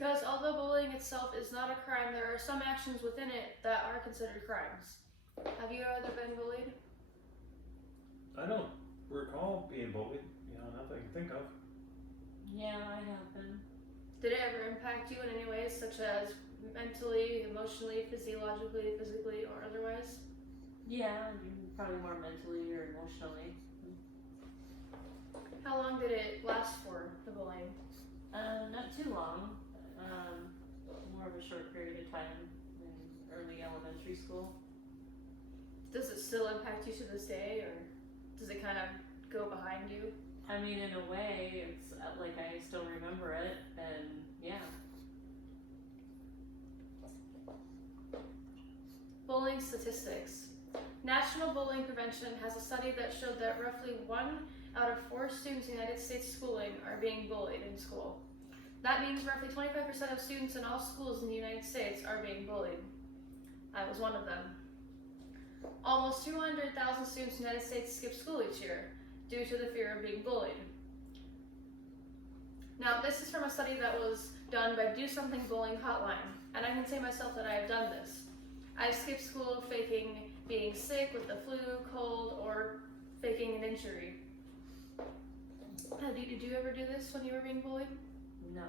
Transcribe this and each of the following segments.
Because although bullying itself is not a crime, there are some actions within it that are considered crimes. Have you ever been bullied? I don't recall being bullied. Nothing I can think of. Yeah, I have been. Did it ever impact you in any ways, such as mentally, emotionally, physiologically, physically, or otherwise? Yeah, probably more mentally or emotionally. How long did it last for, the bullying? Not too long. More of a short period of time in early elementary school. Does it still impact you to this day, or does it kind of go behind you? I mean, in a way, it's like I still remember it, and yeah. Bullying statistics. National Bullying Prevention has a study that showed that roughly 1 out of 4 students in United States schooling are being bullied in school. That means roughly 25% of students in all schools in the United States are being bullied. I was one of them. Almost 200,000 students in the United States skip school each year due to the fear of being bullied. Now, this is from a study that was done by Do Something Bullying Hotline, and I can say myself that I have done this. I've skipped school faking being sick with the flu, cold, or faking an injury. Did you ever do this when you were being bullied? No.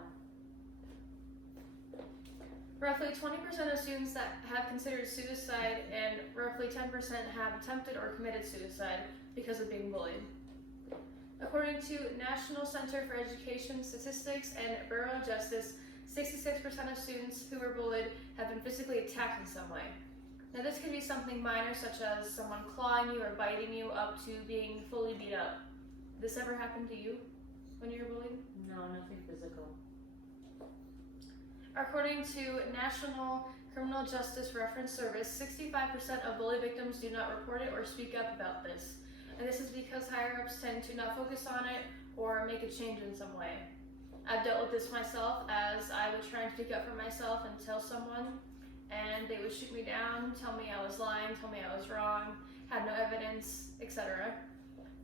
Roughly 20% of students that have considered suicide and roughly 10% have attempted or committed suicide because of being bullied. According to National Center for Education Statistics and Bureau of Justice, 66% of students who were bullied have been physically attacked in some way. Now this could be something minor such as someone clawing you or biting you up to being fully beat up. Did this ever happen to you when you were bullied? No, nothing physical. According to National Criminal Justice Reference Service, 65% of bully victims do not report it or speak up about this. And this is because higher-ups tend to not focus on it or make a change in some way. I've dealt with this myself as I would try and speak up for myself and tell someone, and they would shoot me down, tell me I was lying, tell me I was wrong, had no evidence, etc.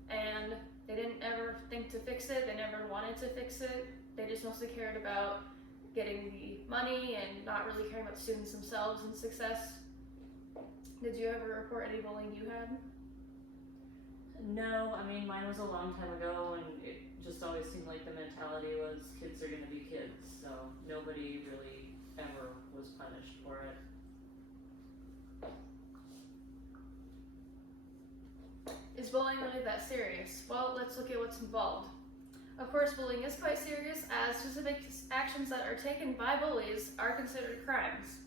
And they didn't ever think to fix it, they never wanted to fix it, they just mostly cared about getting the money and not really caring about the students themselves and success. Did you ever report any bullying you had? No, I mean, mine was a long time ago, and it just always seemed like the mentality was kids are going to be kids, so nobody really ever was punished for it. Is bullying really that serious? Well, let's look at what's involved. Of course, bullying is quite serious, as specific actions that are taken by bullies are considered crimes.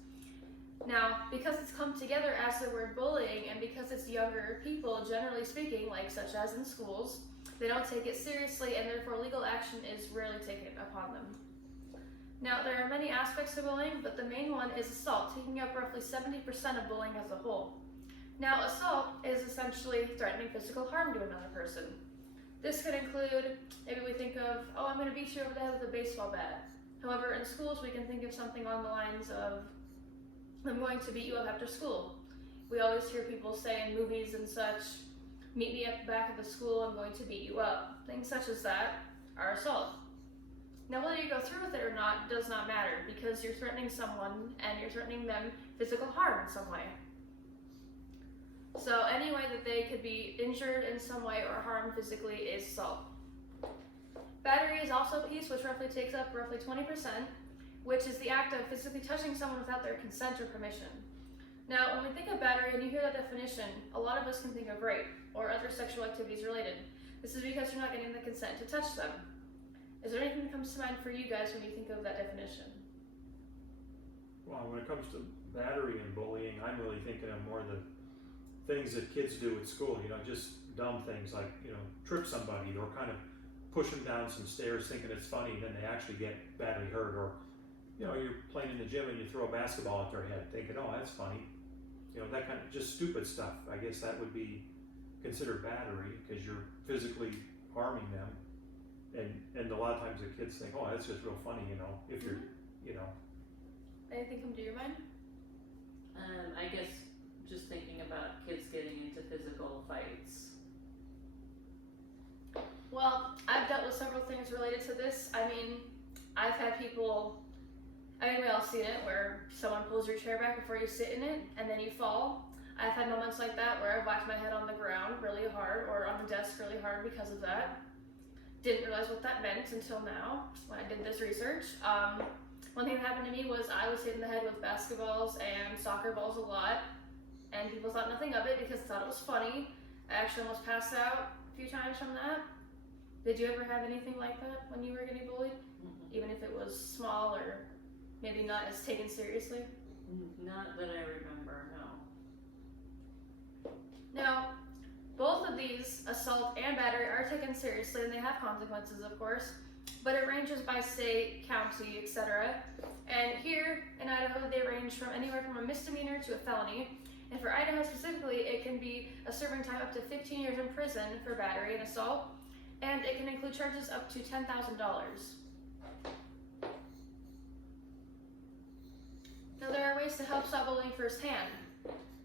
Now, because it's come together as the word bullying, and because it's younger people, generally speaking, like such as in schools, they don't take it seriously, and therefore legal action is rarely taken upon them. Now, there are many aspects to bullying, but the main one is assault, taking up roughly 70% of bullying as a whole. Now, assault is essentially threatening physical harm to another person. This could include, maybe we think of, oh, I'm going to beat you over the head with a baseball bat. However, in schools, we can think of something along the lines of, I'm going to beat you up after school. We always hear people say in movies and such, meet me at the back of the school, I'm going to beat you up. Things such as that are assault. Now, whether you go through with it or not does not matter, because you're threatening someone and you're threatening them physical harm in some way. So any way that they could be injured in some way or harmed physically is assault. Battery is also a piece which roughly takes up roughly 20%, which is the act of physically touching someone without their consent or permission. Now, when we think of battery and you hear that definition, a lot of us can think of rape or other sexual activities related. This is because you're not getting the consent to touch them. Is there anything that comes to mind for you guys when you think of that definition? Well, when it comes to battery and bullying, I'm really thinking of more the things that kids do at school, just dumb things like, trip somebody or kind of push them down some stairs thinking it's funny, and then they actually get badly hurt. Or, you're playing in the gym and you throw a basketball at their head thinking, oh, that's funny. That kind of just stupid stuff. I guess that would be considered battery because you're physically harming them. And a lot of times the kids think, oh, that's just real funny, if you're, Anything come to your mind? I guess just thinking about kids getting into physical fights. Well, I've dealt with several things related to this. I mean, I've had people I mean, we all seen it where someone pulls your chair back before you sit in it and then you fall. I've had moments like that where I've whacked my head on the ground really hard or on the desk really hard because of that. Didn't realize what that meant until now when I did this research. One thing that happened to me was I was hitting the head with basketballs and soccer balls a lot, and people thought nothing of it because they thought it was funny. I actually almost passed out a few times from that. Did you ever have anything like that when you were getting bullied? Mm-mm. Even if it was small or maybe not as taken seriously? Not that I remember, no. Now, both of these, assault and battery, are taken seriously and they have consequences, of course, but it ranges by state, county, etc. And here in Idaho, they range from anywhere from a misdemeanor to a felony. And for Idaho specifically, it can be a serving time up to 15 years in prison for battery and assault, and it can include charges up to $10,000. Now, there are ways to help stop bullying firsthand.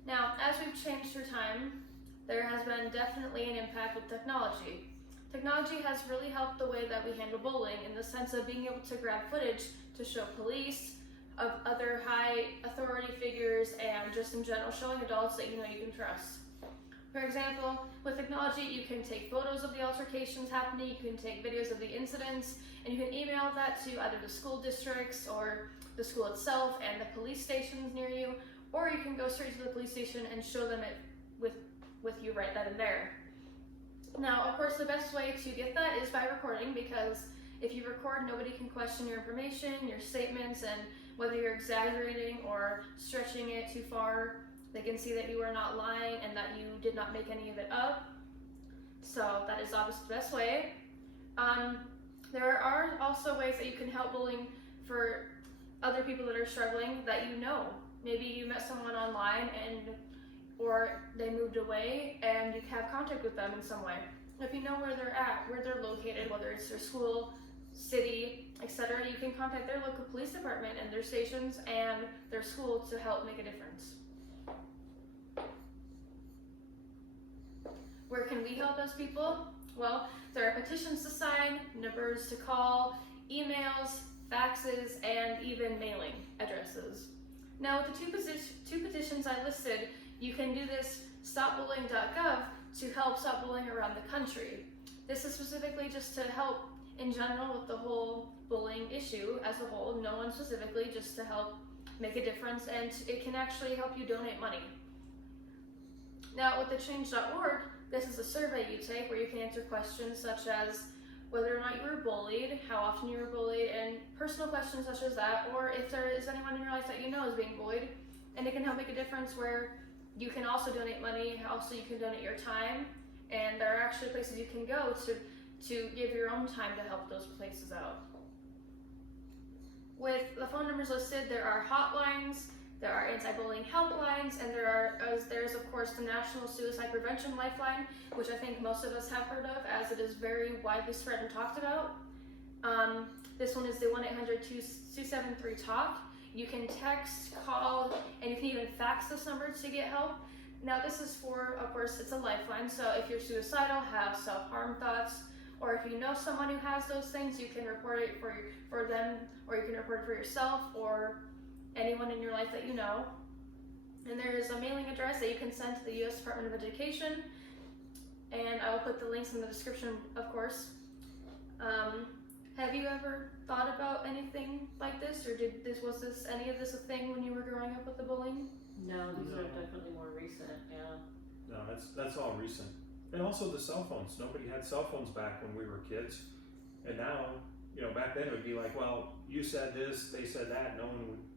Now, as we've changed through time, there has been definitely an impact with technology. Technology has really helped the way that we handle bullying in the sense of being able to grab footage to show police, of other high authority figures, and just in general showing adults that you know you can trust. For example, with technology, you can take photos of the altercations happening, you can take videos of the incidents, and you can email that to either the school districts or the school itself and the police stations near you, or you can go straight to the police station and show them it with you right then and there. Now, of course, the best way to get that is by recording, because if you record, nobody can question your information, your statements, and whether you're exaggerating or stretching it too far. They can see that you are not lying and that you did not make any of it up. So that is obviously the best way. There are also ways that you can help bullying for other people that are struggling that you know. Maybe you met someone online or they moved away and you have contact with them in some way. If you know where they're at, where they're located, whether it's their school, city, etc., you can contact their local police department and their stations and their school to help make a difference. Where can we help as people? Well, there are petitions to sign, numbers to call, emails, faxes, and even mailing addresses. Now, with the two petitions I listed, you can do this stopbullying.gov to help stop bullying around the country. This is specifically just to help in general with the whole bullying issue as a whole, no one specifically, just to help make a difference, and it can actually help you donate money. Now, with the change.org, this is a survey you take where you can answer questions such as whether or not you were bullied, how often you were bullied, and personal questions such as that, or if there is anyone in your life that you know is being bullied, and it can help make a difference where you can also donate money, also you can donate your time, and there are actually places you can go to give your own time to help those places out. With the phone numbers listed, there are hotlines, there are anti-bullying helplines, and there's of course the National Suicide Prevention Lifeline, which I think most of us have heard of as it is very widely spread and talked about. This one is the 1-800-273-TALK. You can text, call, and you can even fax this number to get help. Now this is for, of course, it's a lifeline, so if you're suicidal, have self-harm thoughts, or if you know someone who has those things, you can report it for them, or you can report it for yourself, or anyone in your life that you know. And there is a mailing address that you can send to the U.S. Department of Education, and I will put the links in the description, of course. Have you ever thought about anything like this, or was any of this a thing when you were growing up with the bullying? No, these are definitely more recent, yeah. No, that's all recent. And also the cell phones. Nobody had cell phones back when we were kids. And now, back then it would be like, well, you said this, they said that.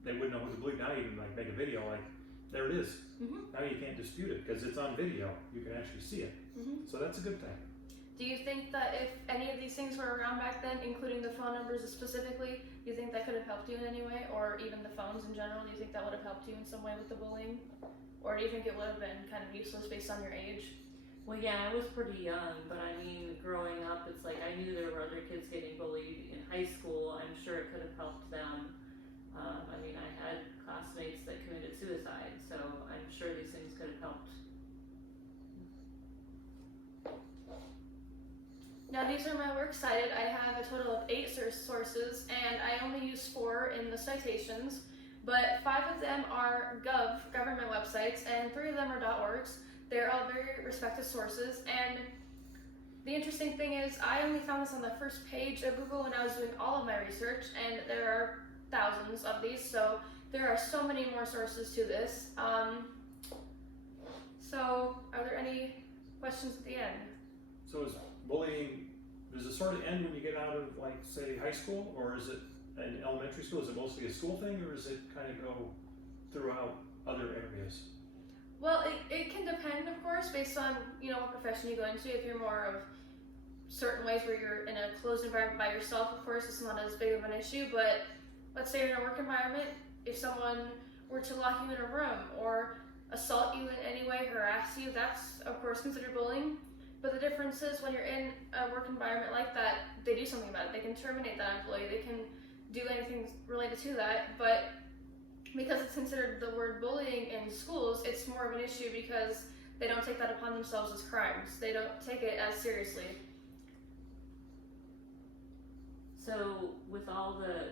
They wouldn't know who to believe. Now you can make a video like, there it is. Mm-hmm. Now you can't dispute it because it's on video. You can actually see it. Mm-hmm. So that's a good thing. Do you think that if any of these things were around back then, including the phone numbers specifically, do you think that could have helped you in any way? Or even the phones in general, do you think that would have helped you in some way with the bullying? Or do you think it would have been kind of useless based on your age? Well, yeah, I was pretty young, but I mean, growing up, it's like I knew there were other kids getting bullied in high school. I'm sure it could have helped them. I mean, I had classmates that committed suicide, so I'm sure these things could have helped. Now these are my works cited. I have a total of 8 sources, and I only use 4 in the citations, but 5 of them are government websites, and 3 of them are .orgs. They're all very respected sources, and the interesting thing is I only found this on the first page of Google when I was doing all of my research, and there are thousands of these, so there are so many more sources to this. So are there any questions at the end? So is bullying, does it sort of end when you get out of, like, say, high school, or is it in elementary school? Is it mostly a school thing, or does it kind of go throughout other areas? Well, it can depend, of course, based on, you know, what profession you go into. If you're more of certain ways where you're in a closed environment by yourself, of course, it's not as big of an issue. But let's say you're in a work environment, if someone were to lock you in a room or assault you in any way, harass you, that's, of course, considered bullying. But the difference is when you're in a work environment like that, they do something about it. They can terminate that employee. They can do anything related to that. But because it's considered the word bullying in schools, it's more of an issue because they don't take that upon themselves as crimes. They don't take it as seriously. So with all the,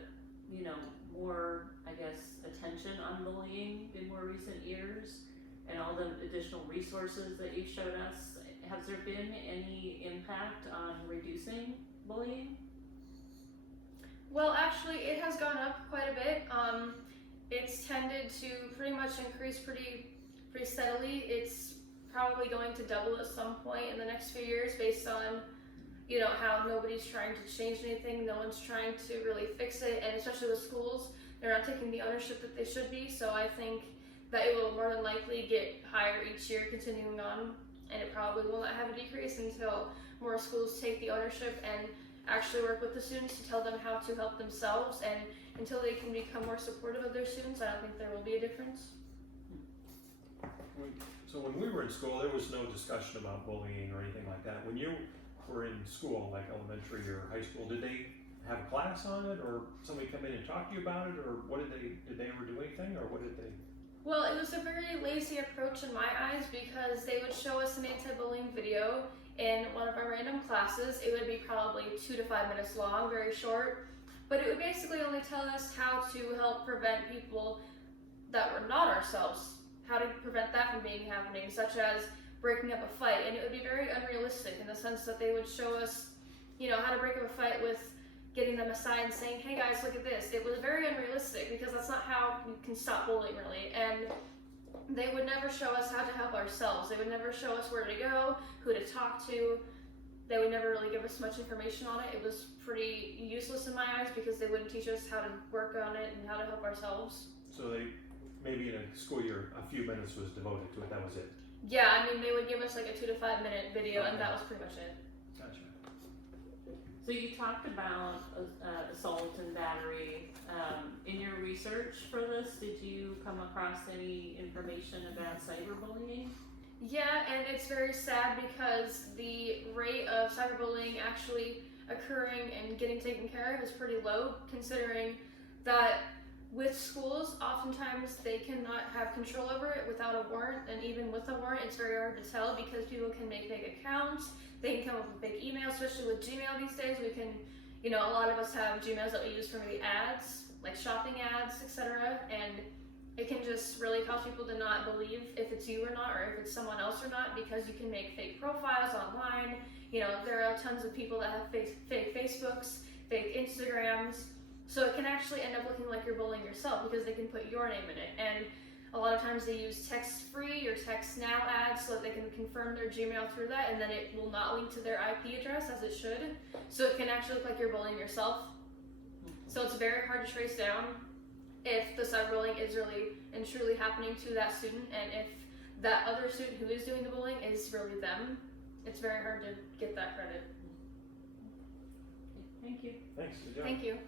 you know, more, I guess, attention on bullying in more recent years and all the additional resources that you showed us, has there been any impact on reducing bullying? Well, actually, it has gone up quite a bit. It's tended to pretty much increase pretty steadily. It's probably going to double at some point in the next few years based on, you know, how nobody's trying to change anything. No one's trying to really fix it, and especially with schools, they're not taking the ownership that they should be. So I think that it will more than likely get higher each year continuing on, and it probably will not have a decrease until more schools take the ownership and actually work with the students to tell them how to help themselves, and until they can become more supportive of their students, I don't think there will be a difference. So when we were in school, there was no discussion about bullying or anything like that. When you were in school, like elementary or high school, did they have a class on it, or somebody come in and talk to you about it, or what did they ever do anything, or what did they? Well, it was a very lazy approach in my eyes because they would show us an anti-bullying video in one of our random classes. It would be probably 2 to 5 minutes long, very short, but it would basically only tell us how to help prevent people that were not ourselves, how to prevent that from being happening, such as breaking up a fight. And it would be very unrealistic in the sense that they would show us, you know, how to break up a fight with getting them aside and saying, hey guys, look at this. It was very unrealistic because that's not how you can stop bullying, really. And they would never show us how to help ourselves. They would never show us where to go, who to talk to. They would never really give us much information on it. It was pretty useless in my eyes because they wouldn't teach us how to work on it and how to help ourselves. So they, maybe in a school year, a few minutes was devoted to it, that was it? Yeah, I mean, they would give us like a 2 to 5 minute video, Okay. and that was pretty much it. Gotcha. So you talked about assault and battery. In your research for this, did you come across any information about cyberbullying? Yeah, and it's very sad because the rate of cyberbullying actually occurring and getting taken care of is pretty low, considering that with schools, oftentimes they cannot have control over it without a warrant, and even with a warrant, it's very hard to tell because people can make fake accounts, they can come up with fake emails, especially with Gmail these days. We can, you know, a lot of us have Gmails that we use for maybe ads, like shopping ads, etc., and it can just really cause people to not believe if it's you or not, or if it's someone else or not, because you can make fake profiles online. You know, there are tons of people that have fake Facebooks, fake Instagrams, so it can actually end up looking like you're bullying yourself because they can put your name in it. And a lot of times they use text-free or text now ads so that they can confirm their Gmail through that, and then it will not link to their IP address as it should. So it can actually look like you're bullying yourself. So it's very hard to trace down if the cyberbullying is really and truly happening to that student, and if that other student who is doing the bullying is really them. It's very hard to get that credit. Thank you. Thanks, good job. Thank you.